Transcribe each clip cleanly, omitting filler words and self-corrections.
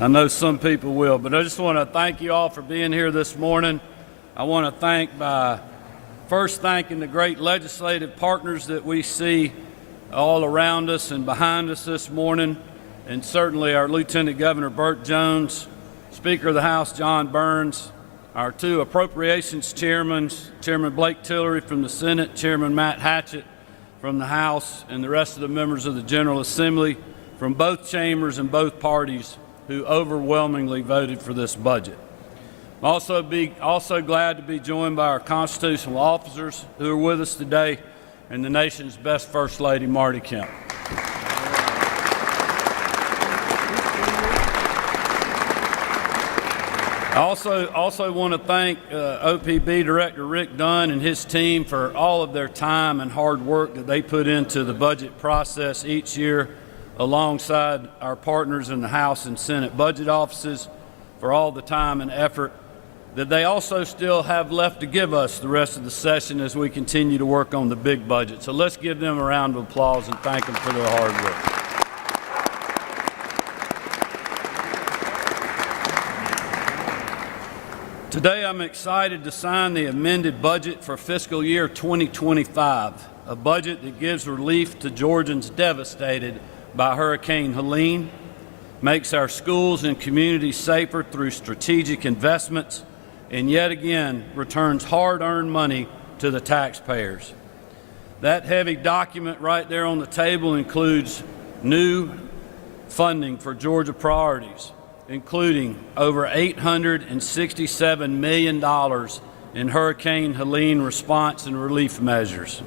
I know some people will, but I just want to thank you all for being here this morning. I want to thank by first thanking the great legislative partners that we see all around us and behind us this morning, and certainly our Lieutenant Governor Burt Jones, Speaker of the House John Burns, our two appropriations chairmen, Chairman Blake Tillery from the Senate, Chairman Matt Hatchett from the House, and the rest of the members of the General Assembly from both chambers and both parties who overwhelmingly voted for this budget. I'm also glad to be joined by our constitutional officers who are with us today and the nation's best First Lady, Marty Kemp. I also want to thank OPB Director Rick Dunn and his team for all of their time and hard work that they put into the budget process each year, alongside our partners in the House and Senate budget offices, for all the time and effort that they also still have left to give us the rest of the session as we continue to work on the big budget. So let's give them a round of applause and thank them for their hard work. Today I'm excited to sign the amended budget for fiscal year 2025, a budget that gives relief to Georgians devastated by Hurricane Helene, makes our schools and communities safer through strategic investments, and yet again returns hard-earned money to the taxpayers. That heavy document right there on the table includes new funding for Georgia priorities, including over $867 million in Hurricane Helene response and relief measures,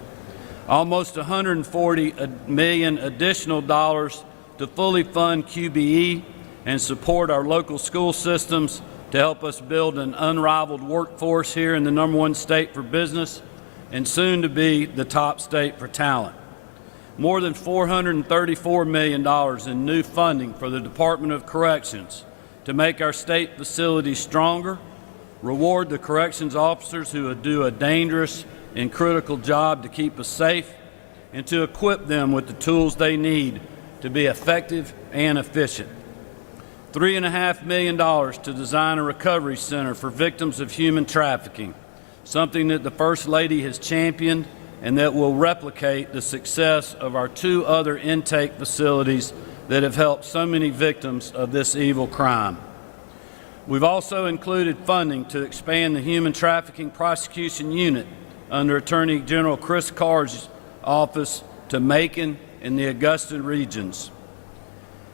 almost $140 million additional dollars to fully fund QBE and support our local school systems to help us build an unrivaled workforce here in the #1 state for business and soon to be the top state for talent. More than $434 million in new funding for the Department of Corrections to make our state facilities stronger, reward the corrections officers who do a dangerous and critical job to keep us safe, and to equip them with the tools they need to be effective and efficient. $3.5 million to design a recovery center for victims of human trafficking, something that the First Lady has championed and that will replicate the success of our two other intake facilities that have helped so many victims of this evil crime. We've also included funding to expand the Human Trafficking Prosecution Unit under Attorney General Chris Carr's office to Macon and the Augusta regions.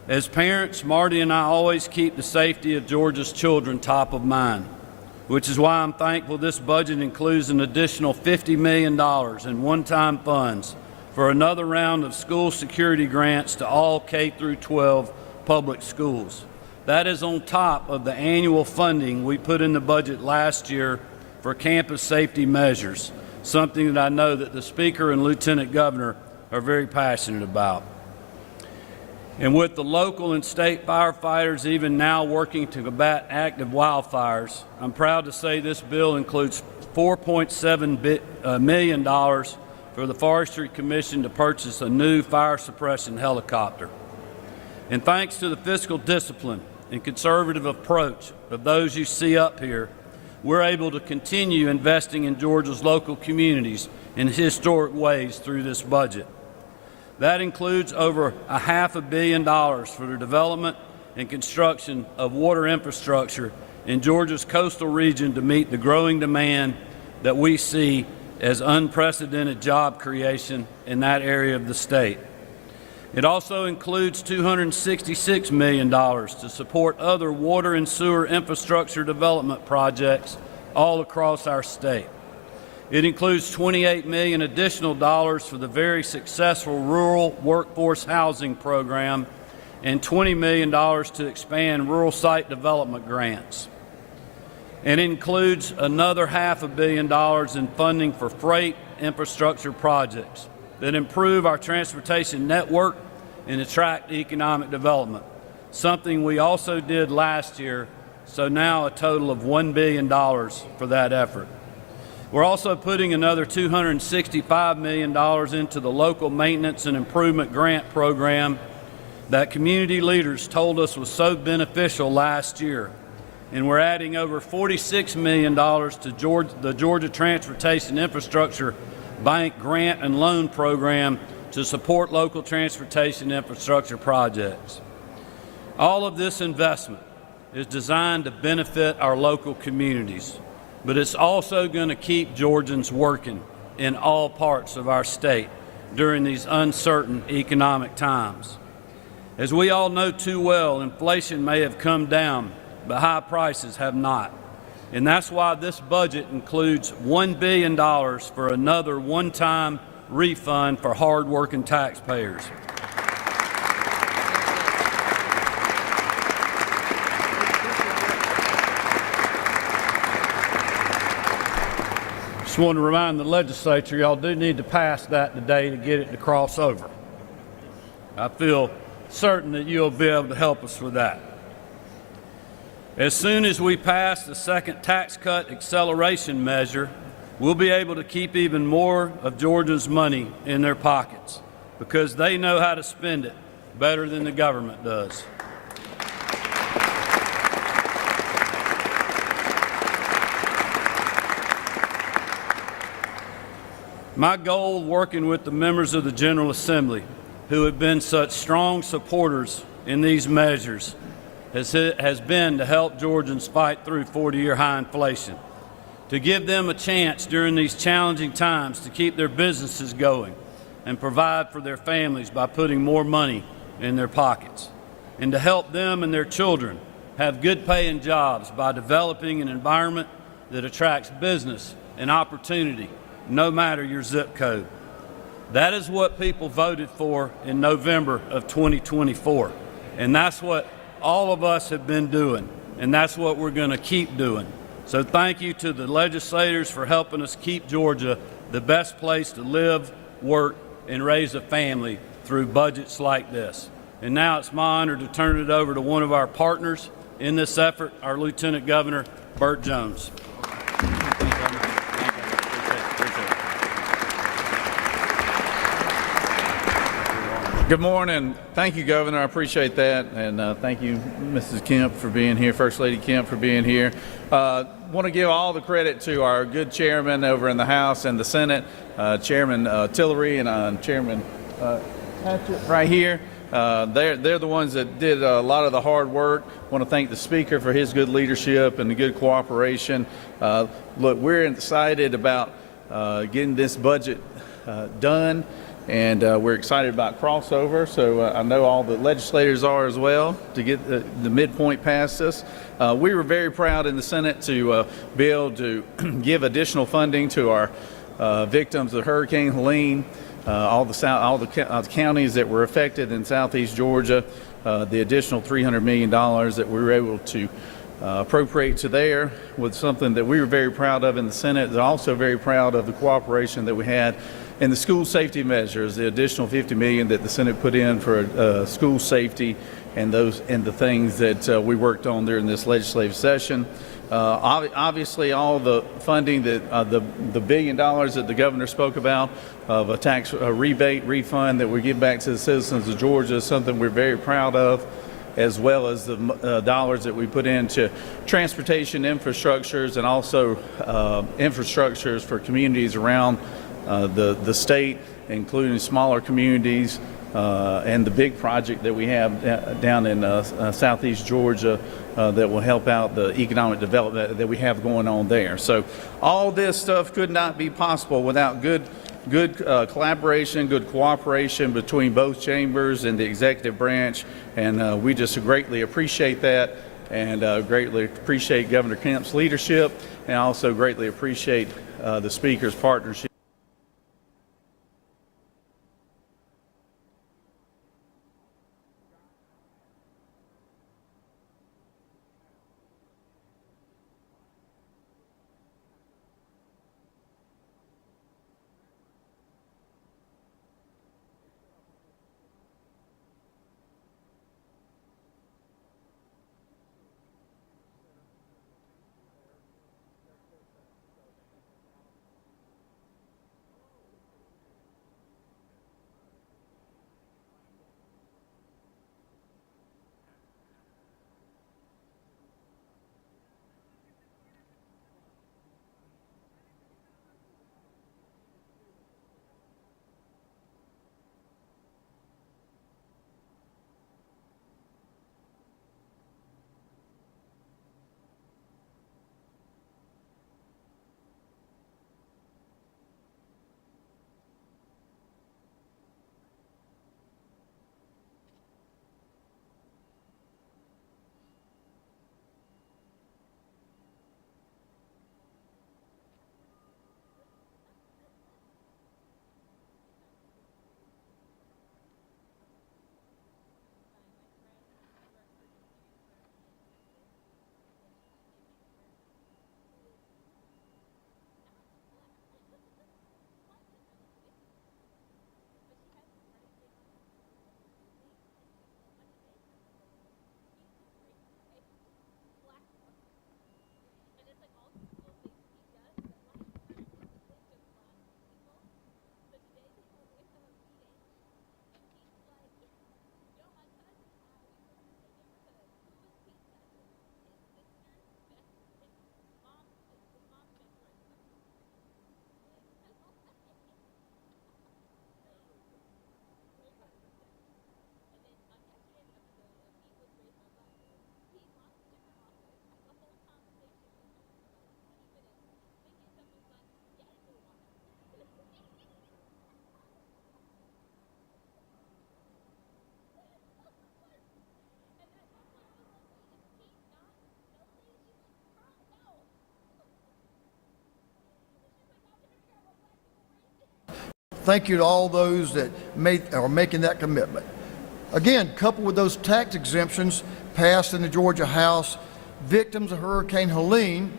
As parents, Marty and I always keep the safety of Georgia's children top of mind, which is why I'm thankful this budget includes an additional $50 million in one-time funds for another round of school security grants to all K-12 public schools. That is on top of the annual funding we put in the budget last year for campus safety measures, something that I know that the Speaker and Lieutenant Governor are very passionate about. And with the local and state firefighters even now working to combat active wildfires, I'm proud to say this bill includes $4.7 million for the Forestry Commission to purchase a new fire suppression helicopter. And thanks to the fiscal discipline and conservative approach of those you see up here, we're able to continue investing in Georgia's local communities in historic ways through this budget. That includes over $500 million for the development and construction of water infrastructure in Georgia's coastal region to meet the growing demand that we see as unprecedented job creation in that area of the state. It also includes $266 million to support other water and sewer infrastructure development projects all across our state. It includes $28 million additional dollars for the very successful rural workforce housing program and $20 million to expand rural site development grants. And it includes another $500 million in funding for freight infrastructure projects that improve our transportation network and attract economic development, something we also did last year, so now a total of $1 billion for that effort. We're also putting another $265 million into the local maintenance and improvement grant program that community leaders told us was so beneficial last year. And we're adding over $46 million to the Georgia Transportation Infrastructure Bank Grant and Loan Program to support local transportation infrastructure projects. All of this investment is designed to benefit our local communities, but it's also going to keep Georgians working in all parts of our state during these uncertain economic times. As we all know too well, inflation may have come down, but high prices have not. And that's why this budget includes $1 billion for another one-time refund for hard-working taxpayers. Just want to remind the legislature, y'all do need to pass that today to get it to cross over. I feel certain that you'll be able to help us with that. As soon as we pass the second tax cut acceleration measure, we'll be able to keep even more of Georgians' money in their pockets because they know how to spend it better than the government does. My goal working with the members of the General Assembly who have been such strong supporters in these measures has been to help Georgians fight through 40-year high inflation, to give them a chance during these challenging times to keep their businesses going and provide for their families by putting more money in their pockets, and to help them and their children have good paying jobs by developing an environment that attracts business and opportunity no matter your zip code. That is what people voted for in November of 2024, and that's what all of us have been doing, and that's what we're going to keep doing. So thank you to the legislators for helping us keep Georgia the best place to live, work, and raise a family through budgets like this. And now it's my honor to turn it over to one of our partners in this effort, our Lieutenant Governor, Burt Jones. Good morning. Thank you, Governor. I appreciate that. And thank you, Mrs. Kemp, for being here, First Lady Kemp, for being here. Want to give all the credit to our good chairman over in the House and the Senate, Chairman Tillery and Chairman Hatchett right here. They're the ones that did a lot of the hard work. Want to thank the Speaker for his good leadership and the good cooperation. Look, we're excited about getting this budget done. And we're excited about crossover, so I know all the legislators are as well, to get the midpoint past us. We were very proud in the Senate to be able to give additional funding to our victims of Hurricane Helene, all the counties that were affected in southeast Georgia, the additional $300 million that we were able to appropriate to there was something that we were very proud of in the Senate. They're also very proud of the cooperation that we had in the school safety measures, the additional $50 million that the Senate put in for school safety and the things that we worked on during this legislative session. Obviously, all the funding that the $1 billion that the governor spoke about of a tax rebate refund that we give back to the citizens of Georgia is something we're very proud of, as well as the dollars that we put into transportation infrastructures and also infrastructures for communities around the state, including smaller communities and the big project that we have down in southeast Georgia that will help out the economic development that we have going on there. So all this stuff could not be possible without good collaboration, good cooperation between both chambers and the executive branch, and we just greatly appreciate that, and greatly appreciate Governor Kemp's leadership, and also greatly appreciate the Speaker's partnership. thank you to all those that are making that commitment. Again, coupled with those tax exemptions passed in the Georgia House, victims of Hurricane Helene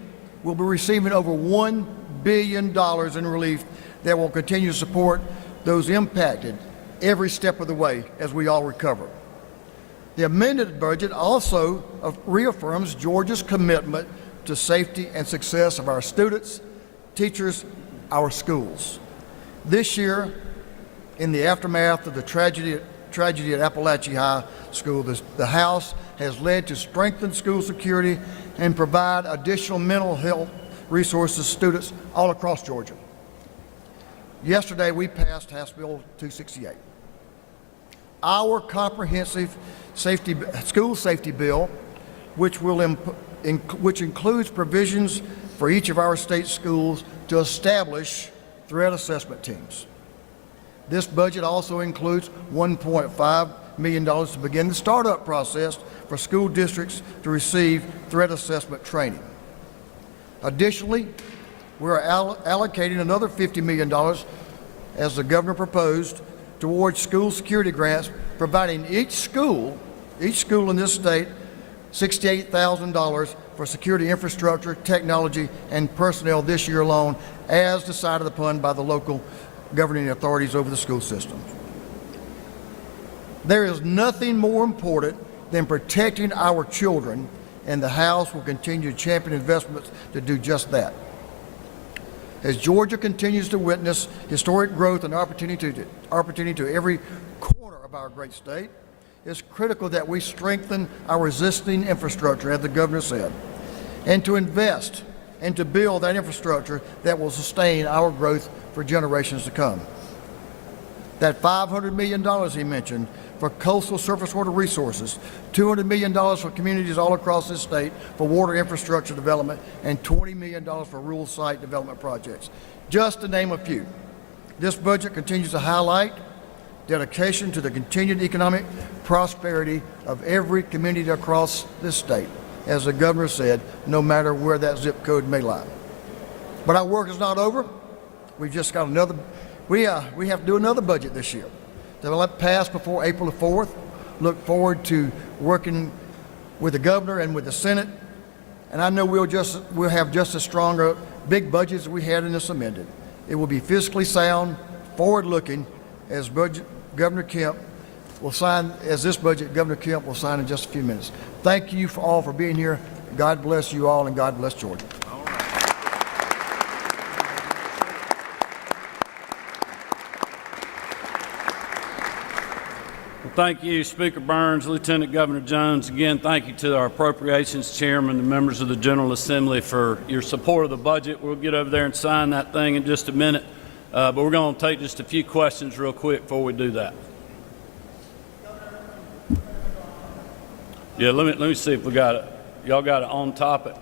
will be receiving over $1 billion in relief that will continue to support those impacted every step of the way as we all recover. The amended budget also reaffirms Georgia's commitment to safety and success of our students, teachers, our schools. This year, in the aftermath of the tragedy at Appalachia High School, the House has led to strengthen school security and provide additional mental health resources to students all across Georgia. Yesterday, we passed House Bill 268. Our comprehensive school safety bill, which includes provisions for each of our state schools to establish threat assessment teams. This budget also includes $1.5 million to begin the startup process for school districts to receive threat assessment training. Additionally, we're allocating another $50 million, as the governor proposed, towards school security grants, providing each school in this state $68,000 for security infrastructure, technology, and personnel this year alone, as decided upon by the local governing authorities over the school system. There is nothing more important than protecting our children, and the House will continue to champion investments to do just that. As Georgia continues to witness historic growth and opportunity to every corner of our great state, it's critical that we strengthen our existing infrastructure, as the governor said, and to invest and to build that infrastructure that will sustain our growth for generations to come. That $500 million he mentioned for coastal surface water resources, $200 million for communities all across this state for water infrastructure development, and $20 million for rural site development projects, just to name a few. This budget continues to highlight dedication to the continued economic prosperity of every community across this state, as the governor said, no matter where that zip code may lie. But our work is not over. We've just got another, we have to do another budget this year. They'll let pass before April the 4th. Look forward to working with the governor and with the Senate. And I know we'll have just as strong a big budget as we had in this amended. It will be fiscally sound, forward-looking, as Governor Kemp will sign, as this budget Governor Kemp will sign in just a few minutes. Thank you all for being here. God bless you all, and God bless Georgia. Thank you, Speaker Burns, Lieutenant Governor Jones. Again, thank you to our Appropriations Chairman and members of the General Assembly for your support of the budget. We'll get over there and sign that thing in just a minute, but we're going to take just a few questions real quick before we do that. Yeah, let me see if we got it. Y'all got it on topic.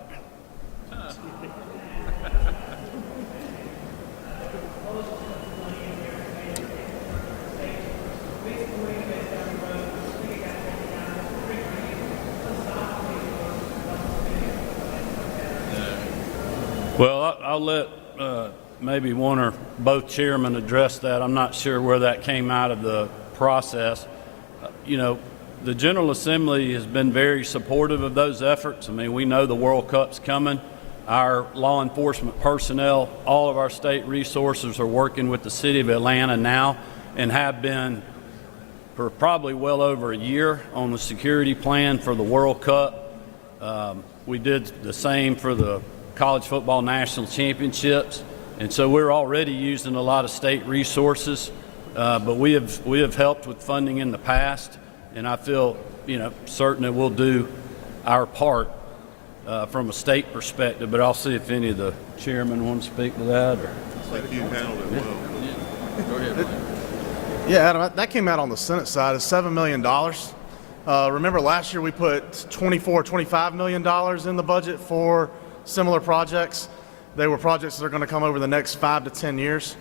Well, I'll let maybe one or both chairmen address that. I'm not sure where that came out of the process. You know, the General Assembly has been very supportive of those efforts. I mean, we know the World Cup's coming. Our law enforcement personnel, all of our state resources are working with the City of Atlanta now and have been for probably well over a year on the security plan for the World Cup. We did the same for the College Football National Championships, and so we're already using a lot of state resources, but we have helped with funding in the past, and I feel certain that we'll do our part from a state perspective. But I'll see if any of the chairmen want to speak to that. Or I think you handled it well. Yeah. Go ahead. Yeah, Adam, that came out on the Senate side as $7 million. Remember last year we put $25 million in the budget for similar projects. They were projects that are going to come over the next 5 to 10 years.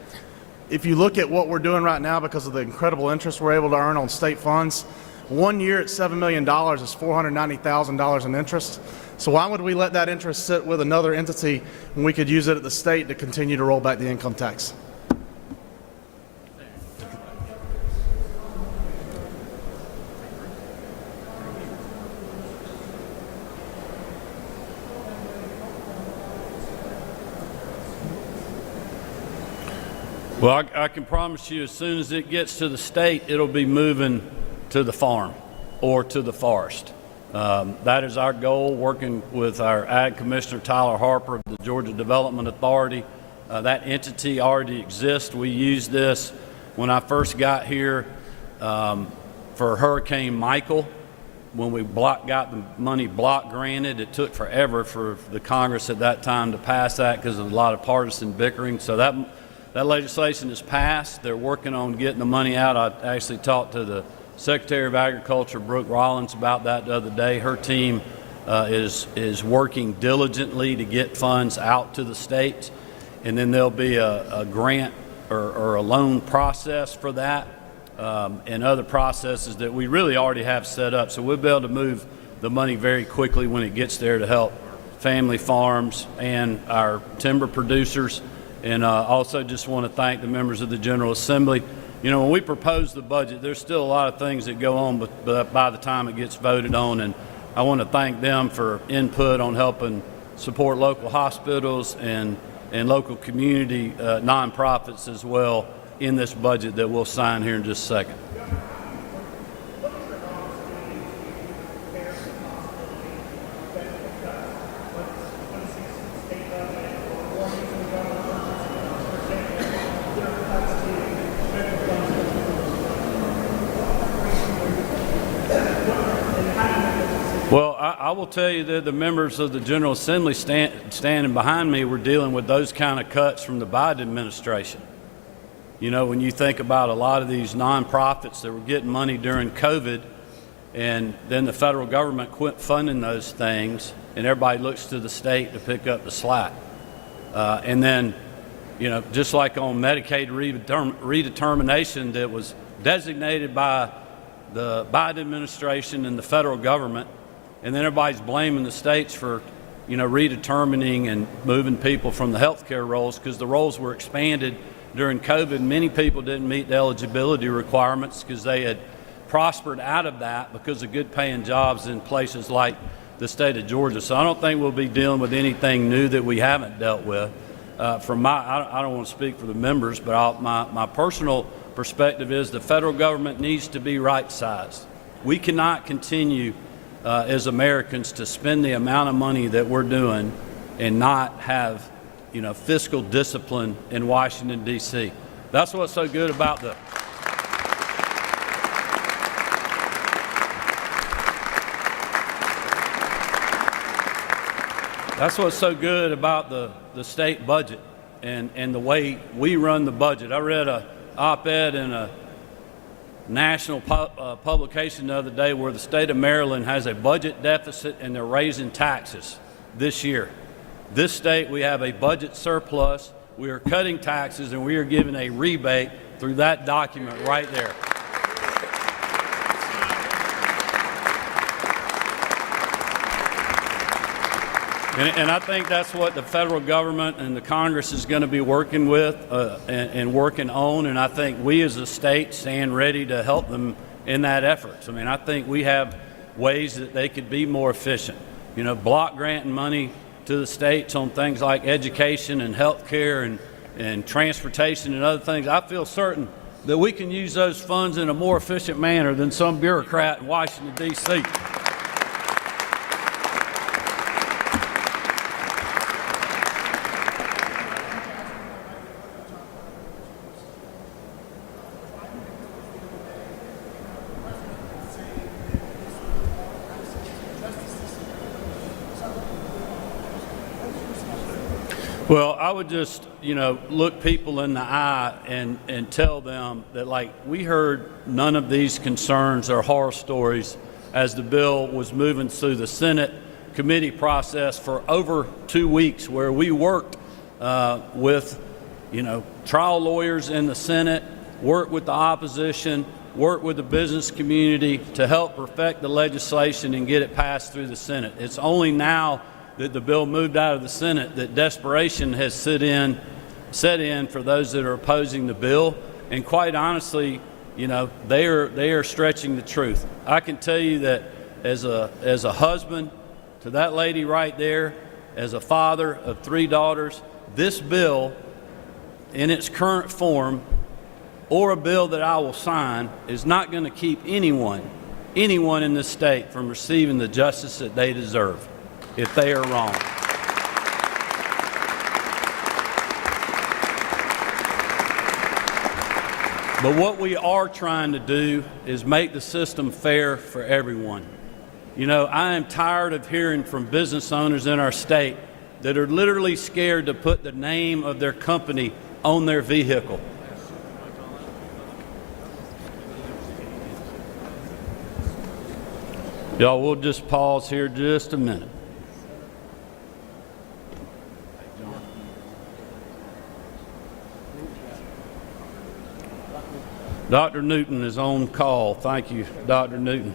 If you look at what we're doing right now, because of the incredible interest we're able to earn on state funds, 1 year at $7 million is $490,000 in interest. So why would we let that interest sit with another entity when we could use it at the state to continue to roll back the income tax? Well, I can promise you as soon as it gets to the state, it'll be moving to the farm or to the forest. That is our goal, working with our Ag Commissioner Tyler Harper of the Georgia Development Authority. That entity already exists. We used this when I first got here for Hurricane Michael. When we got the money block granted, it took forever for the Congress at that time to pass that because of a lot of partisan bickering. So that legislation is passed. They're working on getting the money out. I actually talked to the Secretary of Agriculture, Brooke Rollins, about that the other day. Her team is working diligently to get funds out to the states, and then there'll be a grant or a loan process for that, and other processes that we really already have set up. So we'll be able to move the money very quickly when it gets there to help family farms and our timber producers. And also just want to thank the members of the General Assembly. You know, when we propose the budget, there's still a lot of things that go on, but by the time it gets voted on, and I want to thank them for input on helping support local hospitals and local community nonprofits as well in this budget that we'll sign here in just a second. Well, I will tell you that the members of the General Assembly standing behind me were dealing with those kind of cuts from the Biden administration. You know, when you think about a lot of these nonprofits that were getting money during COVID, and then the federal government quit funding those things, and everybody looks to the state to pick up the slack. And then, you know, just like on Medicaid redetermination that was designated by the Biden administration and the federal government, and then everybody's blaming the states for, you know, redetermining and moving people from the healthcare rolls because the rolls were expanded during COVID. Many people didn't meet the eligibility requirements because they had prospered out of that because of good paying jobs in places like the state of Georgia. So I don't think we'll be dealing with anything new that we haven't dealt with. I don't want to speak for the members, but my personal perspective is the federal government needs to be right-sized. We cannot continue as Americans to spend the amount of money that we're doing and not have, you know, fiscal discipline in Washington, D.C. That's what's so good about the state budget and the way we run the budget. I read an op-ed in a national publication the other day where the state of Maryland has a budget deficit and they're raising taxes this year. This state, we have a budget surplus, we are cutting taxes, and we are giving a rebate through that document right there. And I think that's what the federal government and the Congress is going to be working with and working on, and I think we as a state stand ready to help them in that effort. I mean, I think we have ways that they could be more efficient. You know, block granting money to the states on things like education and health care and transportation and other things. I feel certain that we can use those funds in a more efficient manner than some bureaucrat in Washington, D.C. Well, I would just, you know, look people in the eye and tell them that, like, we heard none of these concerns or horror stories as the bill was moving through the Senate committee process for over 2 weeks, where we worked with, you know, trial lawyers in the Senate, worked with the opposition, worked with the business community to help perfect the legislation and get it passed through the Senate. It's only now that the bill moved out of the Senate that desperation has set in for those that are opposing the bill. And quite honestly, you know, they are stretching the truth. I can tell you that as a husband to that lady right there, as a father of 3 daughters, this bill in its current form or a bill that I will sign is not going to keep anyone in this state from receiving the justice that they deserve if they are wrong. But what we are trying to do is make the system fair for everyone. You know, I am tired of hearing from business owners in our state that are literally scared to put the name of their company on their vehicle. Y'all, we'll just pause here just a minute. Dr. Newton is on call. Thank you, Dr. Newton.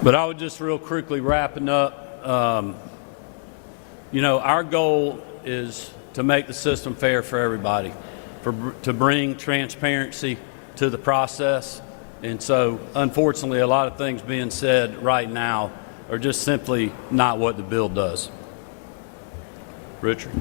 But I would just real quickly wrapping up, you know, our goal is to make the system fair for everybody, to bring transparency to the process. And so, unfortunately, a lot of things being said right now are just simply not what the bill does. Richard.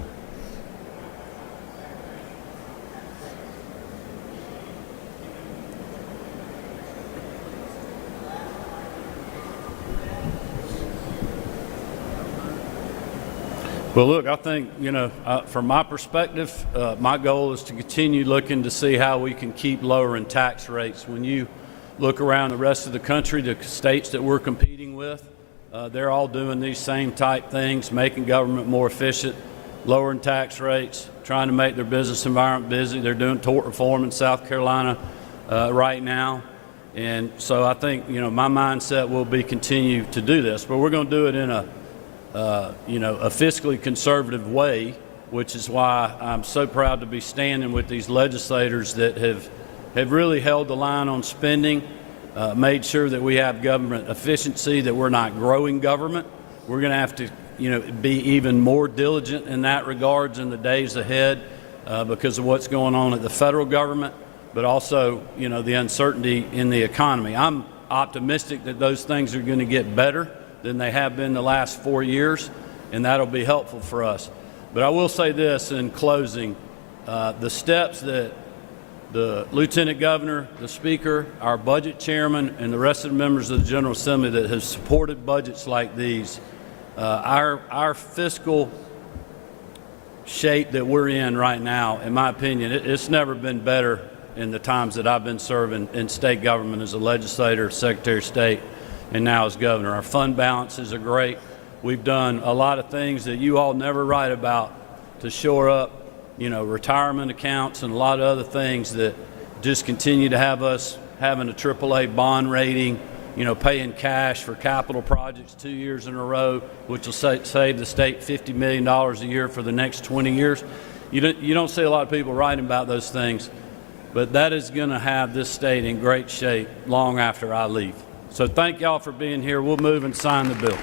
Well, look, I think, you know, from my perspective, my goal is to continue looking to see how we can keep lowering tax rates. When you look around the rest of the country, the states that we're competing with, they're all doing these same type things, making government more efficient, lowering tax rates, trying to make their business environment busy. They're doing tort reform in South Carolina right now. And so I think, you know, my mindset will be continue to do this, but we're going to do it in a fiscally conservative way, which is why I'm so proud to be standing with these legislators that have really held the line on spending, made sure that we have government efficiency, that we're not growing government. We're going to have to, you know, be even more diligent in that regards in the days ahead because of what's going on at the federal government, but also, you know, the uncertainty in the economy. I'm optimistic that those things are going to get better than they have been the last 4 years, and that'll be helpful for us. But I will say this in closing, the steps that the Lieutenant Governor, the Speaker, our budget chairman, and the rest of the members of the General Assembly that have supported budgets like these, our fiscal shape that we're in right now, in my opinion, it's never been better in the times that I've been serving in state government as a legislator, Secretary of State, and now as governor. Our fund balances are great. We've done a lot of things that you all never write about to shore up, you know, retirement accounts and a lot of other things that just continue to have us having a AAA bond rating, you know, paying cash for capital projects 2 years in a row, which will save the state $50 million a year for the next 20 years. You don't see a lot of people writing about those things, but that is going to have this state in great shape long after I leave. So thank y'all for being here. We'll move and sign the bill.